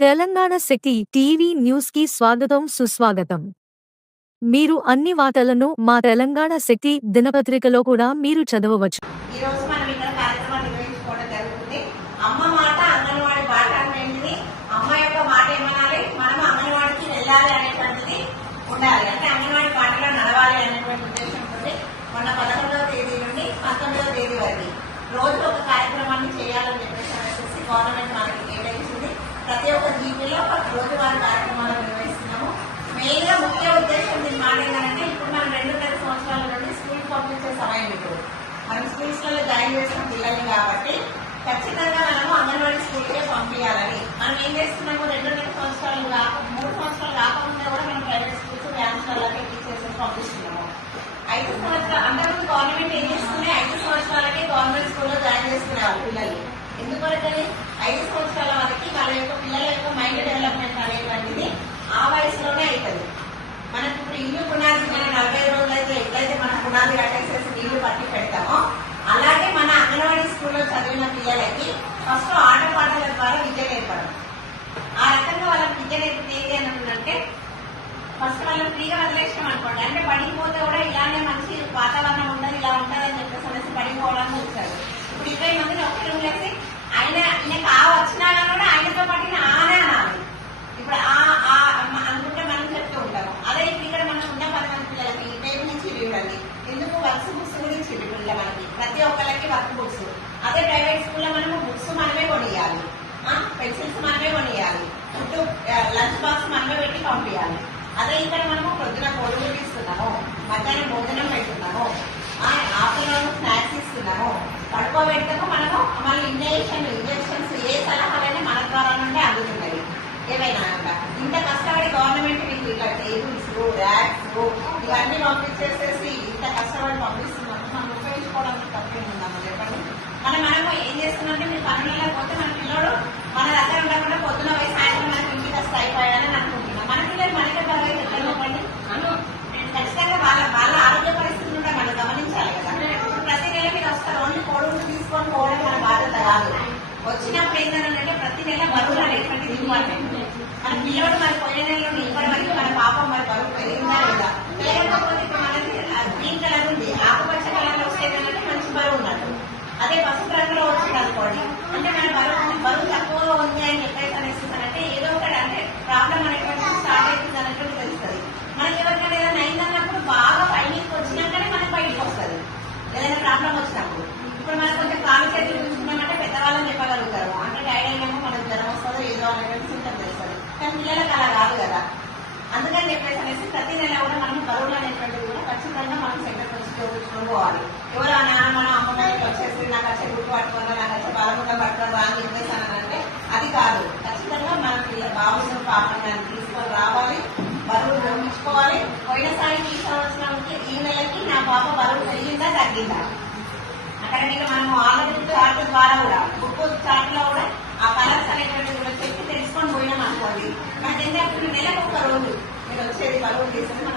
తెలంగాణ శక్తి TV news కి స్వాగతం సుస్వాగతం. మీరు అన్ని వార్తలను మా తెలంగాణ శక్తి దినపత్రికలో కూడా మీరు చదవవచ్చు. ఈ రోజు మనం ఇక్కడ కార్యక్రమం నిర్వహించుకోవడం జరుగుతుంది. అమ్మ మాట అంగన్వాడి బాట అనేది అమ్మ యొక్క మాట ఏమనాలి, మనం అంగన్వాడికి వెళ్ళాలి అనేటువంటిది ఉండాలి. అంటే అంగన్వాడి బాటలో నడవాలి అనేటువంటి ఉద్దేశంతో మొన్న 11వ తేదీ నుండి 19వ తేదీ వరకు రోజు ఒక కార్యక్రమాన్ని చేయాలని చెప్పేసి గవర్నమెంట్ మనకి కేటాయించింది. ప్రతి ఒక్క జీవీలో రోజువారీ కార్యక్రమాలను నిర్వహిస్తున్నాము. మెయిన్ గా ముఖ్య ఉద్దేశం దీని మాట ఏంటంటే, ఇప్పుడు మనం 2.5 సంవత్సరాల నుండి స్కూల్ పంపించే సమయం ఇప్పుడు మనం స్కూల్స్ లలో జాయిన్ చేసిన పిల్లల్ని కాబట్టి ఖచ్చితంగా మనము అంగన్వాడీ స్కూల్కే పంపించాలని మనం ఏం చేస్తున్నాము. 2.5 సంవత్సరాలు 3 సంవత్సరాలు కాకుండా కూడా మనం ప్రైవేట్ స్కూల్స్ వ్యాన్స్లకి టీచర్స్ పంపిస్తున్నాము. 5 సంవత్సరాలు అంతకుముందు గవర్నమెంట్ ఏం చేస్తుంది, 5 సంవత్సరాలకి గవర్నమెంట్ స్కూల్లో జాయిన్ చేసుకునేవాళ్ళు పిల్లల్ని. ఎందుకొరకని 5 సంవత్సరాల వరకు వాళ్ళ యొక్క పిల్లల యొక్క మైండ్ డెవలప్మెంట్ అనేటువంటిది ఆ వయసులోనే అవుతుంది. మనకి ఇప్పుడు ఇల్లు పునాది 45 రోజులు అయితే ఎట్లయితే మనం పునాది కట్టేసేసి నీళ్లు పట్టి పెడతామో, అలాగే మన అంగన్వాడీ స్కూల్లో చదివిన పిల్లలకి ఫస్ట్ ఆటపాటల ద్వారా విద్య నేర్పడం. ఆ రకంగా వాళ్ళకి విద్య నేర్పితే ఏది అంటే, ఫస్ట్ వాళ్ళని ఫ్రీగా వదిలేసాం అనుకోండి, అంటే పడిపోతే కూడా ఇలానే మంచి వాతావరణం ఉంటుంది, ఇలా ఉంటుంది అని చెప్పేసి పడిపోవడానికి వచ్చారు. ఇప్పుడు 20 మందిని ఒక రూమ్ వేసి ఆయన వచ్చినా కూడా ఆయనతో పాటు ఆనే అనాలి. ఇప్పుడు అనుకుంటే మనం చెప్తూ ఉంటాము. అదే ఇక్కడ మనం ఉన్న 10 మంది పిల్లలకి టేబుల్ నుంచి ఇవ్వండి. ఎందుకు వర్క్ బుక్స్ కూడా ఇచ్చింది పిల్లల మనకి, ప్రతి ఒక్కరికి వర్క్ బుక్స్. అదే ప్రైవేట్ స్కూల్లో మనము బుక్స్ మనమే కొనియాలి, పెన్సిల్స్ మనమే కొనియాలి, చుట్టూ లంచ్ బాక్స్ మనమే పెట్టి పంపించాలి. అదే ఇక్కడ మనము పొద్దున పొడుగులు ఇస్తున్నాము, మధ్యాహ్నం భోజనం పెడుతున్నాము, ఆఫ్టర్నూన్ స్నాక్స్ ఇస్తున్నాము, పడుకోబెడతాము. మనము మళ్ళీ ఇంజక్షన్స్ ఏ సలహాలైనా మన ద్వారా నుండి అందుతున్నాయి. ఏమైనా ఇంత కష్టపడి గవర్నమెంట్ మీకు ఇట్లా టేబుల్స్, ర్యాక్స్ ఇవన్నీ పంపించేసేసి ఇంత కష్టపడి పంపిస్తున్నప్పుడు మనం ఉపయోగించుకోవడానికి తప్పేమి ఉందమ్మా చెప్పండి. మనము ఏం చేస్తున్నామంటే, మీరు పనులలో పోతే మన పిల్లడు మన దగ్గర ఉండకుండా పొద్దున పోయి సాయంత్రం మనకి ఇంటికి వస్తే అయిపోయాలని అనుకుంటున్నాం. మన పిల్లలు మనకే పర్వాలేదు ఎట్లా చెప్పండి. ఖచ్చితంగా వాళ్ళ ఆరోగ్య పరిస్థితులు కూడా మనం గమనించాలి కదా. ప్రతి నెల మీరు వస్తారు, ఓన్లీ పొడుగులు తీసుకొని పోవడం మన బాధ్యత కాదు. వచ్చినప్పుడు ఏంటంటే ప్రతి నెల బరువులు అనేటువంటిది ఇంపార్టెంట్. మన పిల్లడు మరి పోయిన నెలలో ఇప్పటి వరకు మన పాపం మరి బరువు పెరిగిందా లేదా, లేకపోతే ఇప్పుడు మనకి గ్రీన్ కలర్ ఉంది, ఆకుపచ్చ కలర్ లో వస్తే కనుక మంచి బరువు ఉన్నట్టు. అదే పసుపు రంగులో వచ్చింది అనుకోండి, అంటే మన బరువు తక్కువగా ఉంది అని ఎప్పుడైతే అనేస్తుందంటే ఏదో ఒకటి అంటే ప్రాబ్లం అనేటువంటిది స్టార్ట్ అవుతుంది అనేటువంటి తెలుస్తుంది. మనకి ఎవరికైనా ఏదైనా అయిందన్నప్పుడు బాగా పైకి వచ్చినాకనే మనకి బయటకు వస్తుంది ఏదైనా ప్రాబ్లం వచ్చినప్పుడు. ఇప్పుడు మనం కొంచెం కాలు చేతులు చూసుకున్నామంటే పెద్దవాళ్ళని చెప్పగలుగుతారు, అంటే టైడ్ ఏమో మనకు జ్వరం వస్తుందో ఏదో అనేటువంటి సింటమ్ తెలుస్తుంది. కానీ పిల్లలకు అలా కాదు కదా. అందుకని చెప్పేసి అనేసి ప్రతి నెల కూడా మనం బరువులు అనేటువంటిది కూడా ఖచ్చితంగా మనం సెంటర్ వచ్చి చూపించుకొని పోవాలి. ఎవరు ఆ నాన్న మన అమ్మమ్మ వచ్చేసి నాకు వచ్చే గుర్తు పట్టుకున్నా, నాకు వచ్చే బాలముండ పట్టుకున్నా అని చెప్పేసానంటే అది కాదు. ఖచ్చితంగా మన పిల్లల బాబుని పాపని తీసుకొని రావాలి, బరువులు నిర్మించుకోవాలి. పోయినసారి ఈ సంవత్సరానికి ఈ నెలకి నా పాప బరువు పెరిగిందా తగ్గిందా అక్కడ మనం ఆల్రెడీ చార్ట్ ద్వారా కూడా బుక్ చార్ట్ లో కూడా ఆ కలర్స్ అనేటువంటి కూడా చెప్పి తెలుసుకొని పోయినాం అనుకోండి. మనకి ఏంటంటే నెలకు ఒక రోజు మీరు వచ్చేది బరువు తీసుకొని